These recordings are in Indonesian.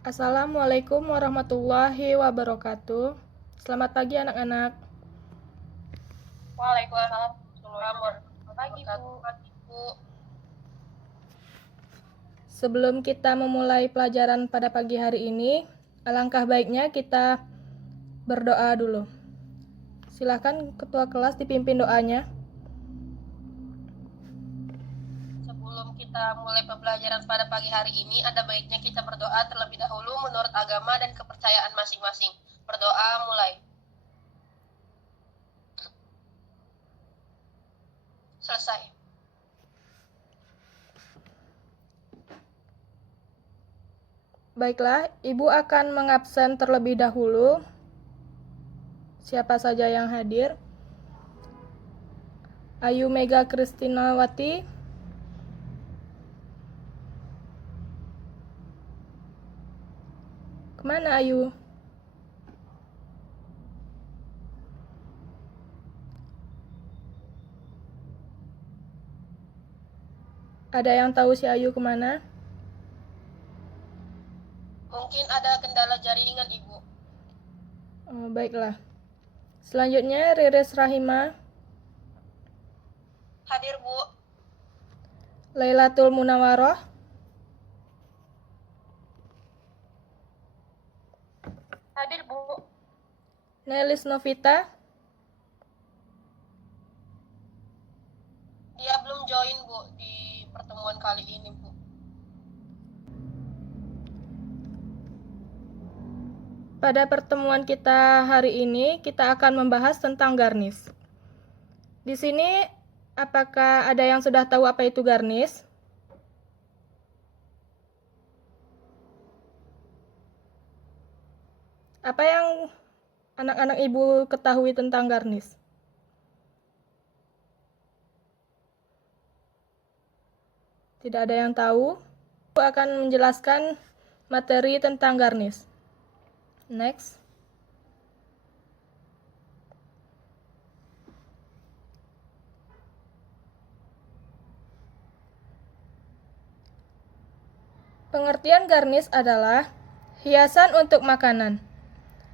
Assalamualaikum warahmatullahi wabarakatuh. Selamat pagi anak-anak. Waalaikumsalam warahmatullahi wabarakatuh. Sebelum kita memulai pelajaran pada pagi hari ini, alangkah baiknya kita berdoa dulu. Silakan ketua kelas dipimpin doanya. Sebelum kita mulai pembelajaran pada pagi hari ini, ada baiknya kita berdoa terlebih dahulu menurut agama dan kepercayaan masing-masing. Berdoa mulai. Selesai. Baiklah, Ibu akan mengabsen terlebih dahulu. Siapa saja yang hadir? Ayu Mega Kristinawati. Kemana Ayu? Ada yang tahu si Ayu kemana? Mungkin ada kendala jaringan, Ibu. Baiklah. Selanjutnya Riris Rahima. Hadir, Bu. Lailatul Munawaroh. Hadir, Bu. Nelis Novita. Dia belum join, Bu, di pertemuan kali ini, Bu. Pada pertemuan kita hari ini, kita akan membahas tentang garnis. Di sini, apakah ada yang sudah tahu apa itu garnis? Apa yang anak-anak Ibu ketahui tentang garnis? Tidak ada yang tahu. Ibu akan menjelaskan materi tentang garnis. Next. Pengertian garnis adalah hiasan untuk makanan.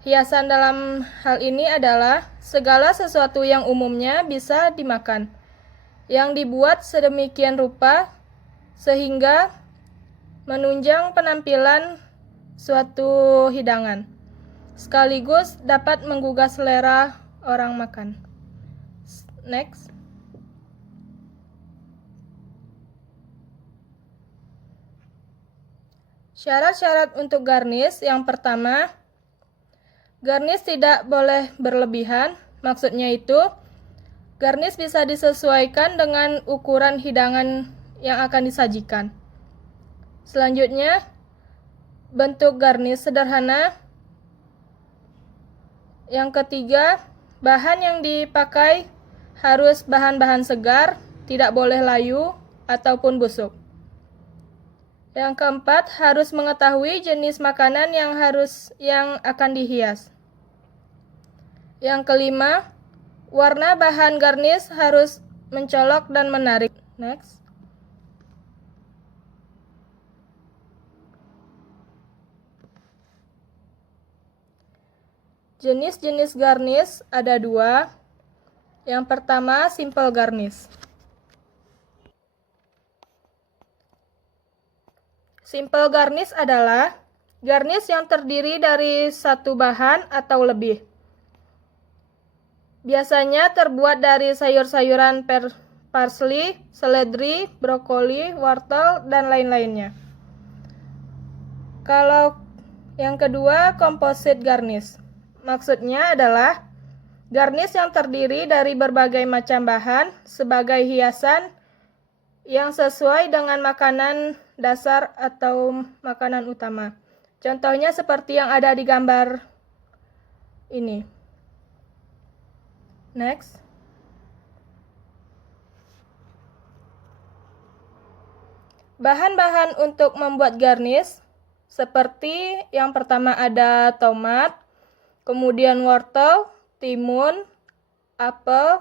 Hiasan dalam hal ini adalah segala sesuatu yang umumnya bisa dimakan, yang dibuat sedemikian rupa sehingga menunjang penampilan suatu hidangan, sekaligus dapat menggugah selera orang makan. Next. Syarat-syarat untuk garnis yang pertama, garnis tidak boleh berlebihan. Maksudnya itu, garnis bisa disesuaikan dengan ukuran hidangan yang akan disajikan. Selanjutnya, bentuk garnis sederhana. Yang ketiga, bahan yang dipakai harus bahan-bahan segar, tidak boleh layu ataupun busuk. Yang keempat, harus mengetahui jenis makanan yang akan dihias. Yang kelima, warna bahan garnis harus mencolok dan menarik. Next. Jenis-jenis garnis ada dua. Yang pertama, simple garnis. Simple garnis adalah garnis yang terdiri dari satu bahan atau lebih. Biasanya terbuat dari sayur-sayuran parsley, seledri, brokoli, wortel, dan lain-lainnya. Kalau yang kedua, composite garnis. Maksudnya adalah garnis yang terdiri dari berbagai macam bahan sebagai hiasan yang sesuai dengan makanan dasar atau makanan utama. Contohnya seperti yang ada di gambar ini. Next. Bahan-bahan untuk membuat garnis seperti yang pertama ada tomat, kemudian wortel, timun, apel,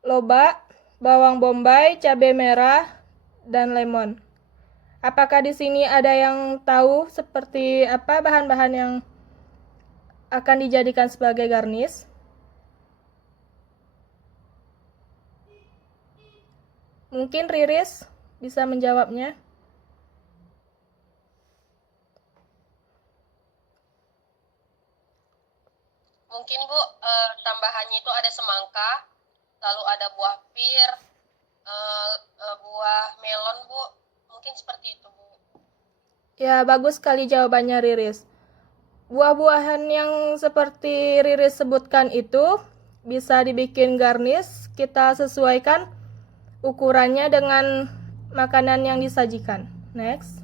lobak, bawang bombay, cabai merah, dan lemon. Apakah di sini ada yang tahu seperti apa bahan-bahan yang akan dijadikan sebagai garnish? Mungkin Riris bisa menjawabnya. Mungkin Bu, tambahannya itu ada semangka, lalu ada buah pir, buah melon Bu, mungkin seperti itu Bu. Ya, bagus sekali jawabannya Riris. Buah-buahan yang seperti Riris sebutkan itu bisa dibikin garnish, kita sesuaikan ukurannya dengan makanan yang disajikan. Next.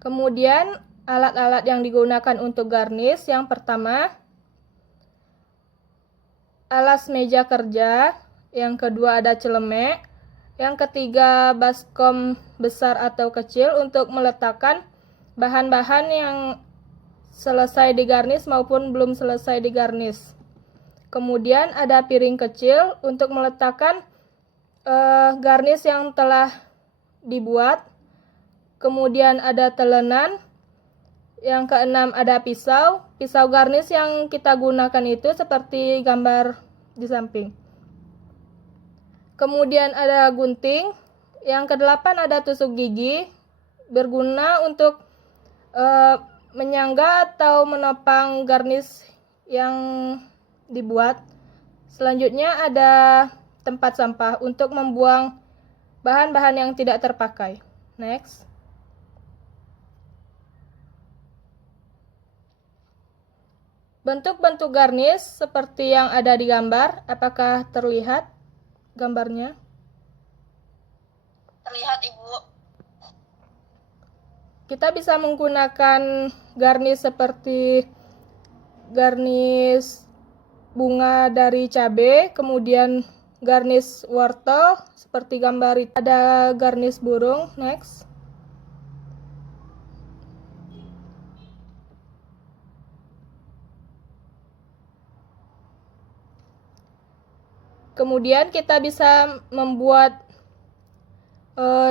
Kemudian alat-alat yang digunakan untuk garnish yang pertama alas meja kerja, yang kedua ada celemek, yang ketiga baskom besar atau kecil untuk meletakkan bahan-bahan yang selesai digarnish maupun belum selesai digarnish. Kemudian ada piring kecil untuk meletakkan garnish yang telah dibuat. Kemudian ada telenan. Yang keenam ada pisau. Pisau garnish yang kita gunakan itu seperti gambar di samping. Kemudian ada gunting. Yang kedelapan ada tusuk gigi. Berguna untuk menyangga atau menopang garnish yang dibuat. Selanjutnya ada tempat sampah untuk membuang bahan-bahan yang tidak terpakai. Next. Bentuk-bentuk garnish seperti yang ada di gambar, apakah terlihat gambarnya? Terlihat Ibu. Kita bisa menggunakan garnish seperti garnish bunga dari cabai, kemudian garnish wortel seperti gambar itu. Ada garnish burung. Next. Kemudian kita bisa membuat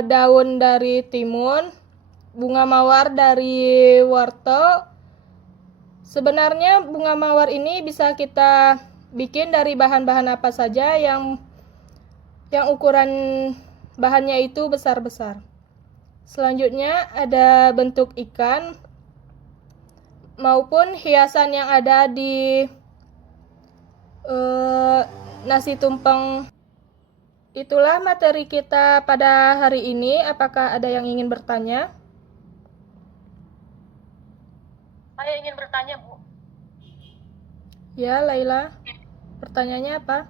daun dari timun, bunga mawar dari wortel. Sebenarnya bunga mawar ini bisa kita bikin dari bahan-bahan apa saja yang ukuran bahannya itu besar-besar. Selanjutnya ada bentuk ikan maupun hiasan yang ada di nasi tumpeng. Itulah materi kita pada hari ini. Apakah ada yang ingin bertanya? Saya ingin bertanya Bu. Ya, Laila. Pertanyaannya apa?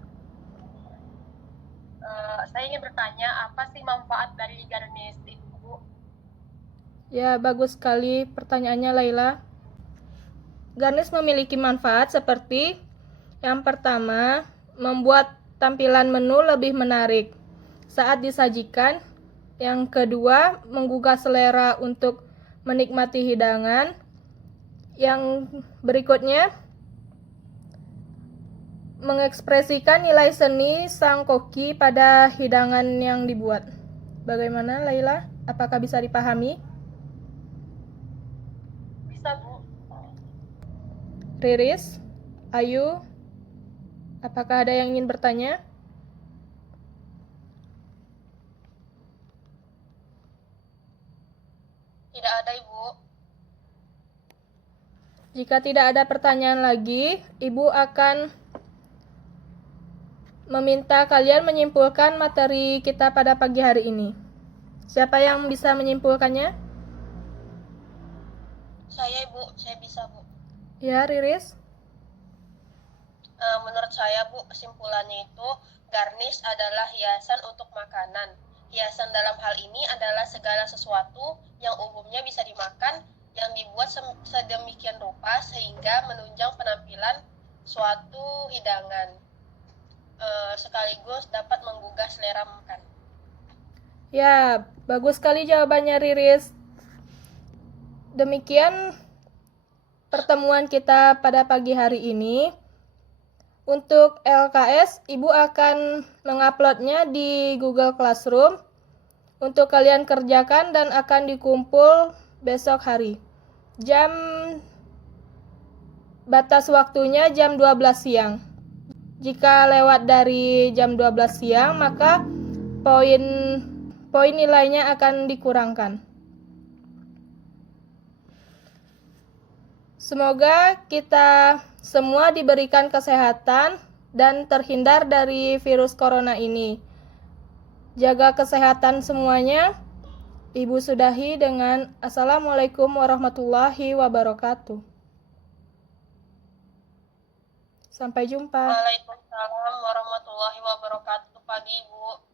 Saya ingin bertanya apa sih manfaat dari garnish itu Bu? Ya, bagus sekali pertanyaannya Laila. Garnish memiliki manfaat seperti yang pertama, membuat tampilan menu lebih menarik saat disajikan. Yang kedua, menggugah selera untuk menikmati hidangan. Yang berikutnya, mengekspresikan nilai seni sang koki pada hidangan yang dibuat. Bagaimana Laila? Apakah bisa dipahami? Bisa Bu. Riris, Ayu, apakah ada yang ingin bertanya? Tidak ada Ibu. Jika tidak ada pertanyaan lagi, Ibu akan meminta kalian menyimpulkan materi kita pada pagi hari ini. Siapa yang bisa menyimpulkannya? Saya Ibu, saya bisa Bu. Ya, Riris. Menurut saya Bu, kesimpulannya itu garnish adalah hiasan untuk makanan. Hiasan dalam hal ini adalah segala sesuatu yang umumnya bisa dimakan yang dibuat sedemikian rupa sehingga menunjang penampilan suatu hidangan, sekaligus dapat menggugah selera makan. Ya, bagus sekali jawabannya Riris. Demikian pertemuan kita pada pagi hari ini. Untuk LKS, Ibu akan menguploadnya di Google Classroom untuk kalian kerjakan dan akan dikumpul besok hari. Batas waktunya jam 12 siang. Jika lewat dari jam 12 siang, maka poin nilainya akan dikurangkan. Semoga kita semua diberikan kesehatan dan terhindar dari virus corona ini. Jaga kesehatan semuanya. Ibu sudahi dengan Assalamualaikum warahmatullahi wabarakatuh. Sampai jumpa. Waalaikumsalam warahmatullahi wabarakatuh. Pagi, Ibu.